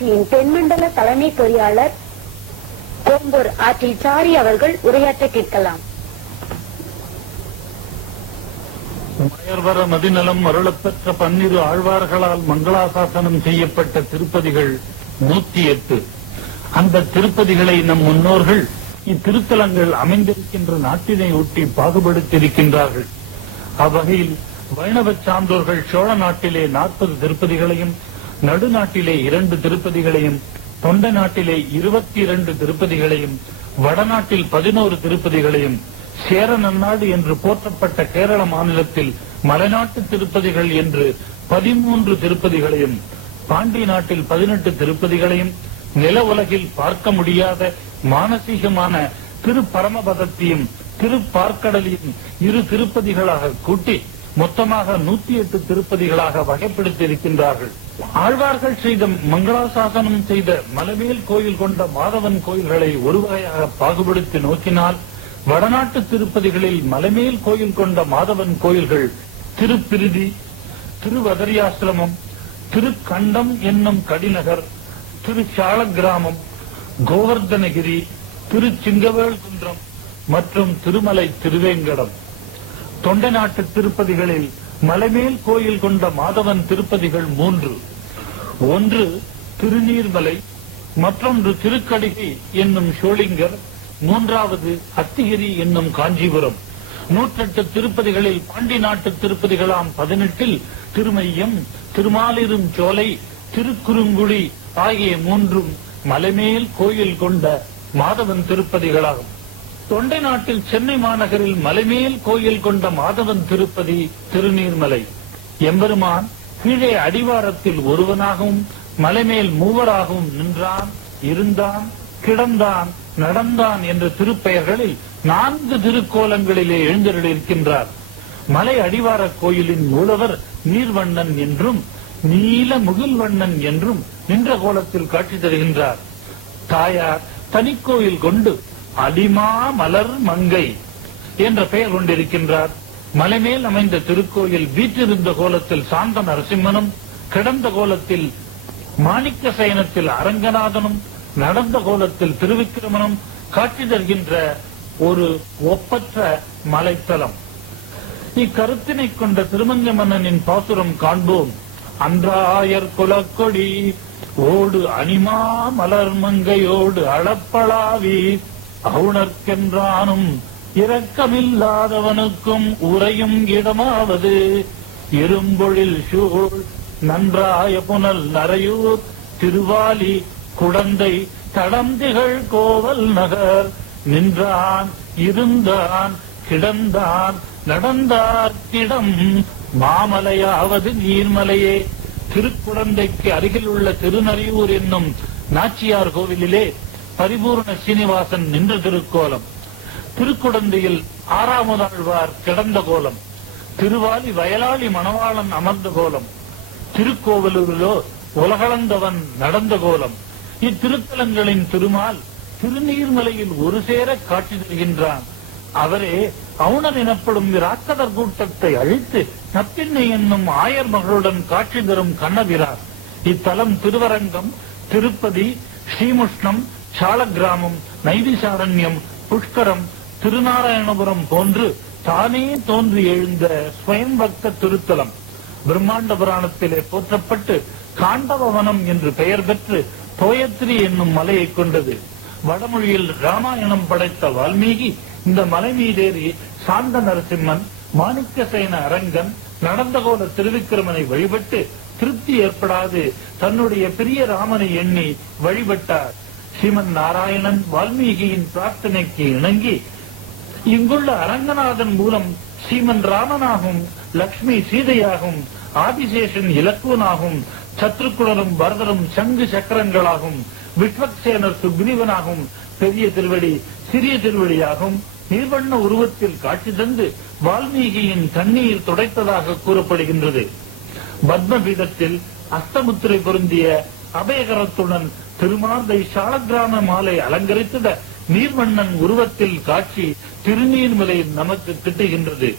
தொலைக்காட்சியின் தென்மண்டல தலைமை பொறியாளர் கோம்பூர் ஆற்றில் சாரி அவர்கள் உரையாற்ற கேட்கலாம். மயர்வர மதிநலம் அருளப்பெற்ற 12 ஆழ்வார்களால் மங்களாசாசனம் செய்யப்பட்ட திருப்பதிகள் 108. அந்த திருப்பதிகளை நம் முன்னோர்கள் இத்திருத்தலங்கள் அமைந்திருக்கின்ற நாட்டினை ஒட்டி பாகுபடுத்தியிருக்கின்றார்கள். அவ்வகையில் வைணவ சான்றோர்கள் சோழ நாட்டிலே 40 திருப்பதிகளையும், நடுநாட்டிலே 2 திருப்பதிகளையும், தொண்டை நாட்டிலே 22 திருப்பதிகளையும், வடநாட்டில் 11 திருப்பதிகளையும், சேர நன்னாடு என்று போற்றப்பட்ட கேரள மாநிலத்தில் மலைநாட்டு திருப்பதிகள் என்று 13 திருப்பதிகளையும், பாண்டி நாட்டில் 18 திருப்பதிகளையும், நில உலகில் பார்க்க முடியாத மானசீகமான திருப்பரமபதத்தையும் திருப்பார்க்கடலையும் 2 திருப்பதிகளாக கூட்டி மொத்தமாக 108 திருப்பதிகளாக வகைப்படுத்தியிருக்கின்றார்கள். ஆழ்வார்கள் செய்த மங்களாசாசனம் செய்த மலைமேல் கோயில் கொண்ட மாதவன் கோயில்களை ஒரு வகையாக பாகுபடுத்தி நோக்கினால், வடநாட்டு திருப்பதிகளில் மலைமேல் கோயில் கொண்ட மாதவன் கோயில்கள் திருப்பிரிதி, திருவதரியாசிரமம், திருக்கண்டம் என்னும் கடிநகர், திருச்சாலக்கிராமம், கோவர்தனகிரி, திருச்சிங்கவேல் குன்றம் மற்றும் திருமலை திருவேங்கடம். தொண்டை நாட்டு திருப்பதிகளில் மலைமேல் கோயில் கொண்ட மாதவன் திருப்பதிகள் 3. ஒன்று திருநீர்மலை, மற்றொன்று திருக்கடிகை என்னும் சோளிங்கர், 3வது அத்திகிரி என்னும் காஞ்சிபுரம். 108 திருப்பதிகளில் பாண்டி நாட்டு திருப்பதிகளாம் 18 திருமையம், திருமாலிரும் சோலை, திருக்குறுங்குடி ஆகிய 3 மலைமேல் கோயில் கொண்ட மாதவன் திருப்பதிகளாகும். தொண்டை நாட்டில் சென்னை மாநகரில் மலைமேல் கோயில் கொண்ட மாதவன் திருப்பதி திருநீர்மலை. எம்பெருமான் கீழே அடிவாரத்தில் ஒருவனாகவும் மலைமேல் மூவராகவும் நின்றான், இருந்தான், கிடந்தான், நடந்தான் என்ற திருப்பெயர்களில் 4 திருக்கோலங்களிலே எழுந்தருளியிருக்கின்றார். மலை அடிவார கோயிலின் மூலவர் நீர்வண்ணன் என்றும் நீல முகில்வண்ணன் என்றும் நின்ற கோலத்தில் காட்சி தருகின்றார். தாயார் தனிக்கோயில் கொண்டு அடிமா மலர் மங்கை என்ற பெயர் கொண்டிருக்கின்றார். மலைமேல் அமைந்த திருக்கோயில் வீற்றிருந்த கோலத்தில் சாந்த நரசிம்மனும், கிடந்த கோலத்தில் மாணிக்க சயனத்தில் அரங்கநாதனும், நடந்த கோலத்தில் திருவிக்கிரமனும் காட்சி தருகின்ற ஒரு ஒப்பற்ற மலைத்தலம். இக்கருத்தினை கொண்ட திருமங்க மன்னனின் பாசுரம் காண்போம். அன்றாயர் குலக்கொடி ஓடு அணிமா மலர் மங்கையோடு அளப்பளாவி அவுணர்க்கென்றானும் இரக்கமில்லாதவனுக்கும் உரையும் இடமாவது இரும்பொழில் சூழ் நன்றாய புனல் நரையூர் திருவாலி குடந்தை தடந்திகள் கோவல் நகர் நின்றான், இருந்தான், கிடந்தான், நடந்தார்க்கிடம் மாமலையாவது நீர்மலையே. திருக்குடந்தைக்கு அருகில் உள்ள திருநரையூர் என்னும் நாச்சியார் கோவிலிலே பரிபூர்ண சீனிவாசன் நின்ற திருக்கோலம். திருக்குடந்தையில் 6வது ஆழ்வார் கிடந்த கோலம். திருவாலி வயலாளி மணவாளன் அமர்ந்த கோலம். திருக்கோவிலூரிலோ உலகளந்தவன் நடந்த கோலம். இத்திருத்தலங்களின் திருமால் திருநீர்மலையில் ஒரு சேர காட்சி தருகின்றான். அவரே அவுணர் எனப்படும் இராக்கதர் கூட்டத்தை அழித்து நப்பின்னை என்னும் ஆயர் மகளுடன் காட்சி தரும் கண்ணபிரார். இத்தலம் திருவரங்கம், திருப்பதி, ஸ்ரீமுஷ்ணம், சாலக்கிராமம், நைதிசாரண்யம், புஷ்கரம், திருநாராயணபுரம் போன்று தானே தோன்றி எழுந்த ஸ்வயம்பக்த திருத்தலம். பிரம்மாண்ட புராணத்திலே போற்றப்பட்டு காண்டவவனம் என்று பெயர் பெற்று தோயத்ரி என்னும் மலையை கொண்டது. வடமொழியில் ராமாயணம் படைத்த வால்மீகி இந்த மலை மீதேறி சாந்த நரசிம்மன், மாணிக்கசேன அரங்கன், நடந்தகோல திருவிக்கிரமனை வழிபட்டு திருப்தி ஏற்படாது தன்னுடைய பிரிய ராமனை எண்ணி வழிபட்டார். ஸ்ரீமன் நாராயணன் வால்மீகியின் பிரார்த்தனைக்கு இணங்கி இங்குள்ள அரங்கநாதன் மூலம் ஸ்ரீமன் ராமனாகவும், லக்ஷ்மி சீதையாகவும், ஆதிசேஷன் இலக்குவனாகவும், சத்ருகுணரும் பரதரும் சங்கு சக்கரங்களாகவும், விஸ்வக்சேனர் சுக்ரீவனாகவும், பெரிய திருவடி சிறிய திருவடியாகவும் நீர்வண்ண உருவத்தில் காட்சி தந்து வால்மீகியின் கண்ணீர் துடைத்ததாக கூறப்படுகின்றது. பத்மபீடத்தில் அஸ்தமுத்திரை பொருந்திய அபயகரத்துடன் திருமார்தை சாலக்கிராம மாலை அலங்கரித்திட நீர்வண்ணன் உருவத்தில் காட்சி திருநீர்மலையில் நமக்கு திட்டுகின்றது.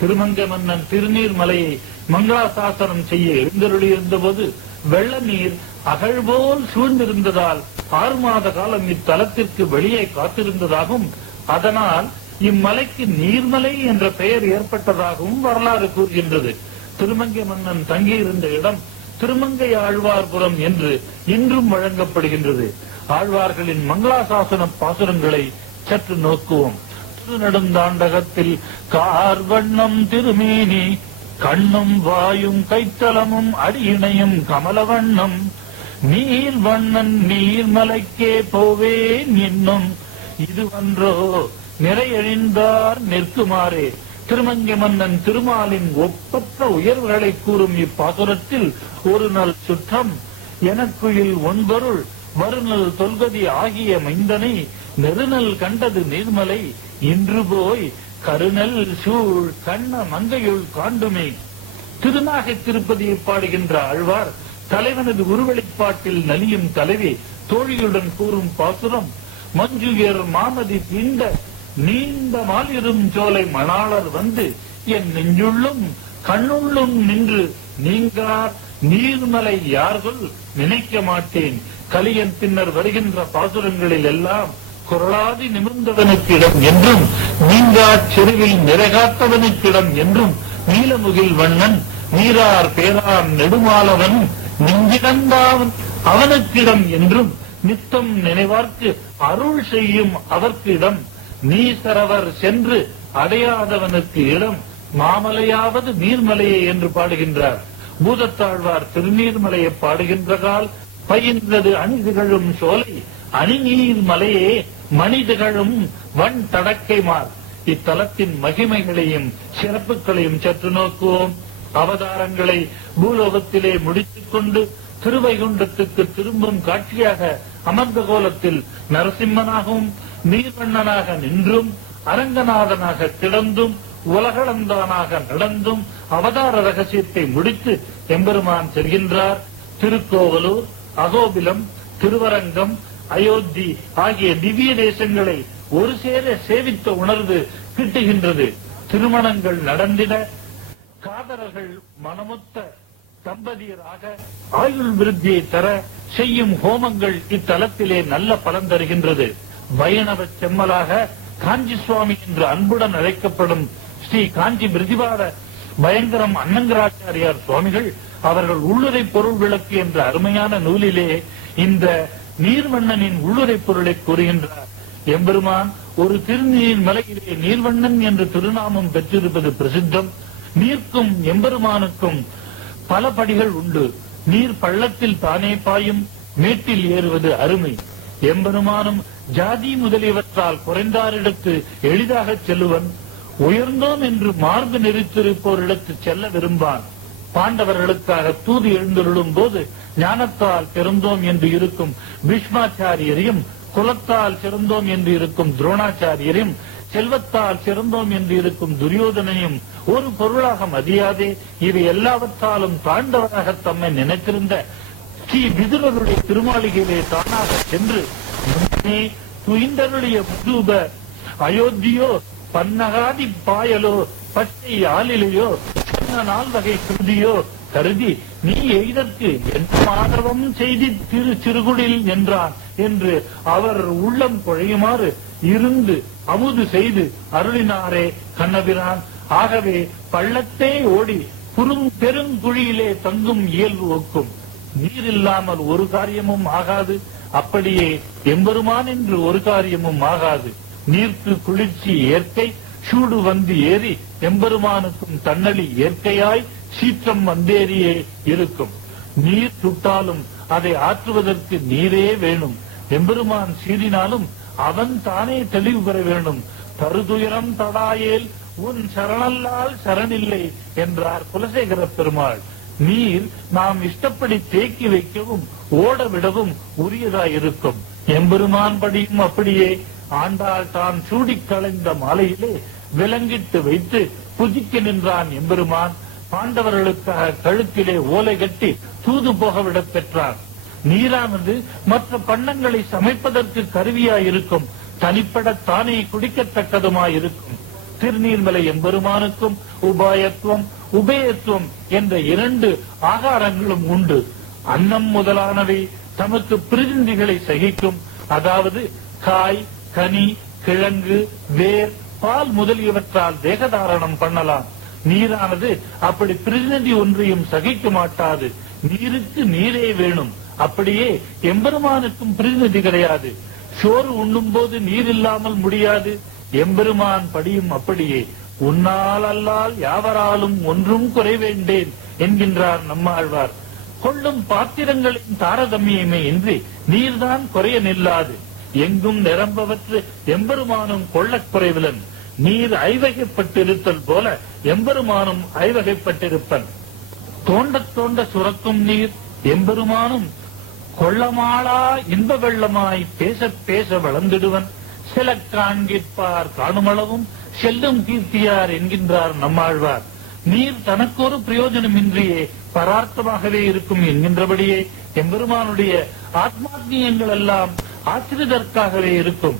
திருமங்க மன்னன் திருநீர்மலையை மங்களாசாசனம் செய்ய எழுந்தருளியிருந்த போது வெள்ள நீர் அகழ்போல் சூழ்ந்திருந்ததால் 6 மாத காலம் இத்தலத்திற்கு வெளியே காத்திருந்ததாகவும் அதனால் இம்மலைக்கு நீர்மலை என்ற பெயர் ஏற்பட்டதாகவும் வரலாறு கூறுகின்றது. திருமங்கை மன்னன் தங்கியிருந்த இடம் திருமங்கை ஆழ்வார்புரம் என்று இன்றும் வழங்கப்படுகின்றது. ஆழ்வார்களின் மங்களாசாசன பாசுரங்களை சற்று நோக்குவோம். திருநெடுந்தாண்டகத்தில் கார்வண்ணம் திருமேனி கண்ணும் வாயும் கைத்தலமும் அடியிணையும் கமலவண்ணம் நீர்வண்ணன் நீர்மலைக்கே போவேன் என்னும் இதுவன்றோ நிறையழிந்தார் நிற்குமாறே. திருமங்கை மன்னன் திருமாலின் ஒப்பற்ற உயர்வுகளை கூறும் இப்பாசுரத்தில் ஒரு நல் சுற்றம் எனக்குயில் ஒன்பொருள் வருநல் தொல்கதி ஆகிய மைந்தனை நெருநல் கண்டது நீர்மலை இன்று போய் கருநல் சூழ் கண்ண மங்கையுள் காண்டுமே. திருநாகை திருப்பதியை பாடுகின்ற ஆழ்வார் தலைவனது உருவெளிப்பாட்டில் நலியும் தலைவி தோழியுடன் கூறும் பாசுரம் மஞ்சுயர் மாமதி தீண்ட நீண்ட மாலிரும் சோலை மணாளர் வந்து என் நெஞ்சுள்ளும் கண்ணுள்ளும் நின்று நீங்கார் நீர்மலை யார்கள் நினைக்க மாட்டேன். கலியன் பின்னர் வருகின்ற பாசுரங்களில் எல்லாம் குரலாதி நிமிர்ந்தவனுக்கிடம் என்றும் நீங்காச் செருவில் நிறைகாத்தவனுக்கிடம் என்றும் நீலமுகில் வண்ணன் நீரார் பேரார் நெடுமாலவன் நெஞ்சிடந்தான் அவனுக்கிடம் என்றும் நித்தம் நினைவார்க்கு அருள் செய்யும் அவர்க்கிடம் நீசரவர் சென்று அடையாதவனுக்கு இடம் மாமலையாவது நீர்மலையே என்று பாடுகின்றார். பூதத்தாழ்வார் திருநீர்மலையை பாடுகின்ற கால் பயின்றது அணிதிகழும் சோலை அணிநீர் மலையே மனிதர்களும் வன் தடக்கைமார். இத்தலத்தின் மகிமைகளையும் சிறப்புகளையும் சற்று நோக்குவோம். அவதாரங்களை பூலோகத்திலே முடித்துக் கொண்டு திருவைகுண்டத்துக்கு திரும்பும் காட்சியாக அமர்ந்த கோலத்தில் நரசிம்மனாகவும் நீர்வண்ணனாக நின்றும் அரங்கநாதனாக கிடந்தும் உலகளந்தானாக நடந்தும் அவதார ரகசியத்தை முடித்து எம்பெருமான் செல்கின்றார். திருக்கோவலூர், அகோபிலம், திருவரங்கம், அயோத்தி ஆகிய திவ்ய தேசங்களை ஒரு சேர சேவித்த உணர்வு கிட்டுகின்றது. திருமணங்கள் நடந்திட காதலர்கள் மனமொத்த தம்பதியராக ஆயுள் விருத்தியை தர செய்யும் ஹோமங்கள் இத்தலத்திலே நல்ல பலன் தருகின்றது. வைணவ செம்மலாக காஞ்சி சுவாமி என்று அன்புடன் அழைக்கப்படும் ஸ்ரீ காஞ்சி பிரதிபாத பயங்கரம் அன்னங்கராச்சாரியார் சுவாமிகள் அவர்கள் உள்ளுரை பொருள் விளக்கு என்ற அருமையான நூலிலே இந்த நீர்வண்ணனின் உள்ளுரை பொருளை கூறுகின்றார். எம்பெருமான் ஒரு திருநீர் மலையிலே நீர்வண்ணன் என்று திருநாமம் பெற்றிருப்பது பிரசித்தம். நீர்க்கும் எம்பெருமானுக்கும் பல படிகள் உண்டு. நீர் பள்ளத்தில் தானே பாயும், மேட்டில் ஏறுவது அருமை. எம்பெருமானும் ஜாதி முதலியவற்றால் குறைந்தாரிடத்து எளிதாக செல்லுவன். உயர்ந்தோம் என்று மார்பு நெறித்திருப்போரிடத்து செல்ல விரும்பான். பாண்டவர்களுக்காக தூது எழுந்தருளும் போது ஞானத்தால் பிறந்தோம் என்று இருக்கும் பீஷ்மாச்சாரியரையும், குலத்தால் சிறந்தோம் என்று இருக்கும் துரோணாச்சாரியரையும், செல்வத்தால் சிறந்தோம் என்று இருக்கும் துரியோதனையும் ஒரு பொருளாக மதியாதே இவை எல்லாவற்றாலும் தாழ்ந்தவராக தம்மை நினைத்திருந்த ஸ்ரீ விதுரருடைய திருமாளிகையிலே தானாக சென்று முன்னே துயிந்தருடைய முதுப அயோத்தியோ பன்னகாதி பாயலோ பச்சை ஆளிலையோ நாள் வகை சுருதியோ கருதி நீ எய்தற்கு எந்த மாதவம் செய்தி சிறுகுடில் என்றான் என்று அவர் உள்ளம் குழையுமாறு இருந்து அமுது செய்து அருளினாரே கண்ணபிரான். ஆகவே பள்ளத்தே ஓடி பெருங்குழியிலே தங்கும் இயல்பு ஒக்கும். நீர் இல்லாமல் ஒரு காரியமும் ஆகாது. அப்படியே எம்பெருமான் என்று ஒரு காரியமும் ஆகாது. நீர்க்கு குளிர்ச்சி இயற்கை, சூடு வந்து ஏறி எம்பெருமானுக்கும் தன்னலி இயற்கையாய் சீற்றம் வந்தேறியே இருக்கும். நீர் சுட்டாலும் அதை ஆற்றுவதற்கு நீரே வேணும். எம்பெருமான் சீறினாலும் அவன் தானே தெளிவு பெற வேண்டும். தருதுயரம் தடாயேல் உன் சரணல்லால் சரணில்லை என்றார் குலசேகர பெருமாள். நீர் நாம் இஷ்டப்படி தேக்கி வைக்கவும் ஓட விடவும் உரியதாயிருக்கும். எம்பெருமான் படியும் அப்படியே. ஆண்டாள் தான் சூடிக் களைந்த மாலையிலே விலங்கிட்டு வைத்து புதிக்க நின்றான் எம்பெருமான். பாண்டவர்களுக்காக கழுத்திலே ஓலை கட்டி தூது போக விட பெற்றான். நீரானது மற்ற பண்டங்களை சமைப்பதற்கு கருவியாயிருக்கும். தனிப்பட தானே குடிக்கத்தக்கதுமாயிருக்கும். திருநீர்மலை எம்பெருமானுக்கும் உபாயத்துவம் உபயத்துவம் என்ற 2 ஆகாரங்களும் உண்டு. அன்னம் முதலானவை தமக்கு பிரதிநிதிகளை சகிக்கும். அதாவது காய், கனி, கிழங்கு, வேர், பால் முதலியவற்றால் தேகதாரணம் பண்ணலாம். நீரானது அப்படி பிரதிநிதி ஒன்றையும் சகிக்க மாட்டாது. நீருக்கு நீரே வேணும். அப்படியே எம்பெருமானுக்கும் பிரதிநிதி கிடையாது. சோறு உண்ணும் போது நீர் இல்லாமல் முடியாது. எம்பெருமான் படியும் அப்படியே. உன்னால் அல்லால் யாவராலும் ஒன்றும் குறைவேண்டேன் என்கின்றார் நம்மாழ்வார். கொள்ளும் பாத்திரங்களின் தாரதமியமே இன்றி நீர்தான் குறைய நில்லாது. எங்கும் நிரம்பவற்று எம்பெருமானும் கொள்ளக் குறைவிலன். நீர் ஐவகைப்பட்டிருத்தல் போல எம்பெருமானும் ஐவகைப்பட்டிருப்பன். தோண்ட தோண்ட சுரக்கும் நீர் எம்பெருமானும் கொள்ளமாளா இன்ப வெள்ளமாய் பேச பேச வளர்ந்திடுவன். சில காண்கிற்பார் காணுமளவும் செல்லும் கீர்த்தியார் என்கின்றார் நம்மாழ்வார். நீர் தனக்கொரு பிரயோஜனமின்றியே பரார்த்தமாகவே இருக்கும் என்கின்றபடியே எம்பெருமானுடைய ஆத்மாத்மியங்கள் எல்லாம் ஆசிரியதற்காகவே இருக்கும்.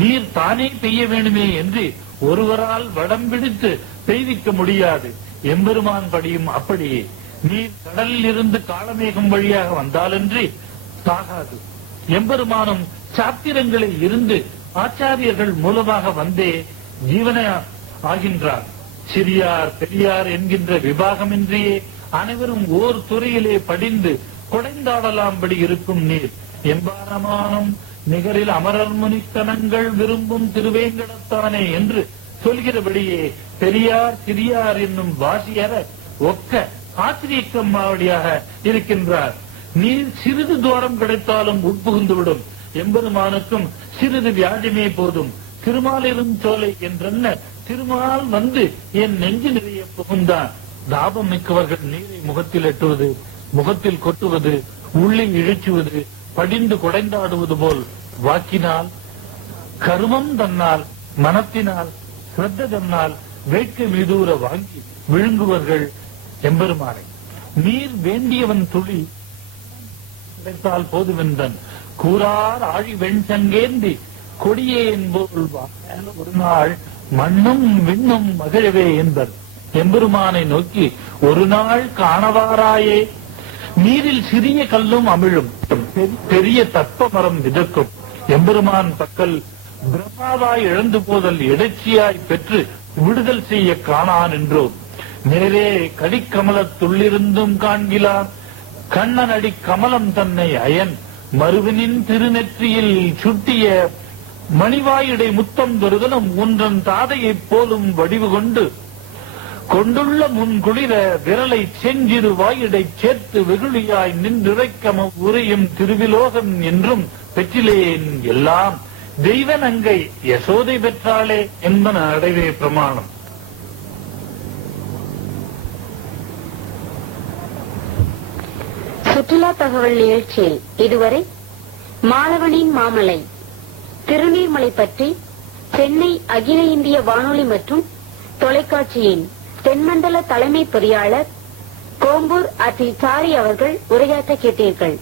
நீர் தானே பெய்ய வேண்டுமே என்று ஒருவரால் வடம் பிடித்து பெய்விக்க முடியாது. எம்பெருமான் படியும் அப்படியே. நீர் கடலில் இருந்து காலமேகம் வழியாக வந்தாலன்றி தாகாது. எம்பெருமானும் சாத்திரங்களில் இருந்து ஆச்சாரியர்கள் மூலமாக வந்தே ஜீவன ஆகின்றார். சிறியார் பெரியார் என்கின்ற விபாகமின்றியே அனைவரும் ஓர் துறையிலே படிந்து குடைந்தாடலாம்படி இருக்கும் நீர். எம்பாரமானும் நிகரில் அமரர் முனிக்கணங்கள் விரும்பும் திருவேங்கடத்தானே என்று சொல்கிறபடியே பெரியார் சிறியார் என்னும் வாசியர ஒக்க ஆசிரியக்கம்மாவடியாக இருக்கின்றார். நீர் சிறிது தூரம் கிடைத்தாலும் உட்புகுந்துவிடும். எம்பெருமானுக்கும் சிறிது வியாஜமே போதும். திருமாலிரும் சோலை என்றென்ன திருமால் வந்து என் நெஞ்சு நிறைய புகுந்தான். தாபம் மிக்கவர்கள் நீரை முகத்தில் எட்டுவது, முகத்தில் கொட்டுவது, உள்ளில் இழுச்சுவது, படிந்து குடைந்தாடுவது போல் வாக்கினால், கருமம் தன்னால், மனத்தினால், சிரத்த தன்னால் வேட்கை மீதூர வாங்கி விழுங்குவர்கள் எம்பெருமானை. நீர் வேண்டியவன் துளி கிடைத்தால் போதுவென்றன் கூறார் ஆழி வெண்சங்கேந்தி கொடியே என்போல் ஒரு நாள் மண்ணும் விண்ணும் மகிழவே என்பர். எம்பெருமானை நோக்கி ஒரு நாள் காணவாராயே. நீரில் சிறிய கல்லும் அமிழும், பெரிய தப்ப மரம் மிதக்கும். எம்பெருமான் பக்கல் பிரம்மாவாய் இழந்து போதல் எதர்ச்சியாய் பெற்று விடுதல் செய்ய காணான் என்றோம். நேரே கடிக்கமலத்துள்ளிருந்தும் காண்கிலான் கண்ணன் அடி கமலம் தன்னை அயன் மருவினின் திருநெற்றியில் சுட்டிய மணிவாயுடை முத்தம் பெறுதலும் ஒன்றன் தாதையைப் போலும் வடிவு கொண்டுள்ள முன் குளிர விரலை செஞ்சிறு வாயிடை சேர்த்து வெகுளியாய் நின்றிறைக்கம உரையும் திருவிலோகம் என்றும் பெற்றிலேன் எல்லாம் தெய்வ நங்கை யசோதை பெற்றாளே என்பன அடைவே பிரமாணம். சுற்றுலா தகவல் நிகழ்ச்சியில் இதுவரை மாலவனின் மாமலை திருநீர்மலை பற்றி சென்னை அகில இந்திய வானொலி மற்றும் தொலைக்காட்சியின் தென்மண்டல தலைமை பொறியாளர் கோம்பூர் ஆர்டி சாரி அவர்கள் உரையாற்ற கேட்டீர்கள்.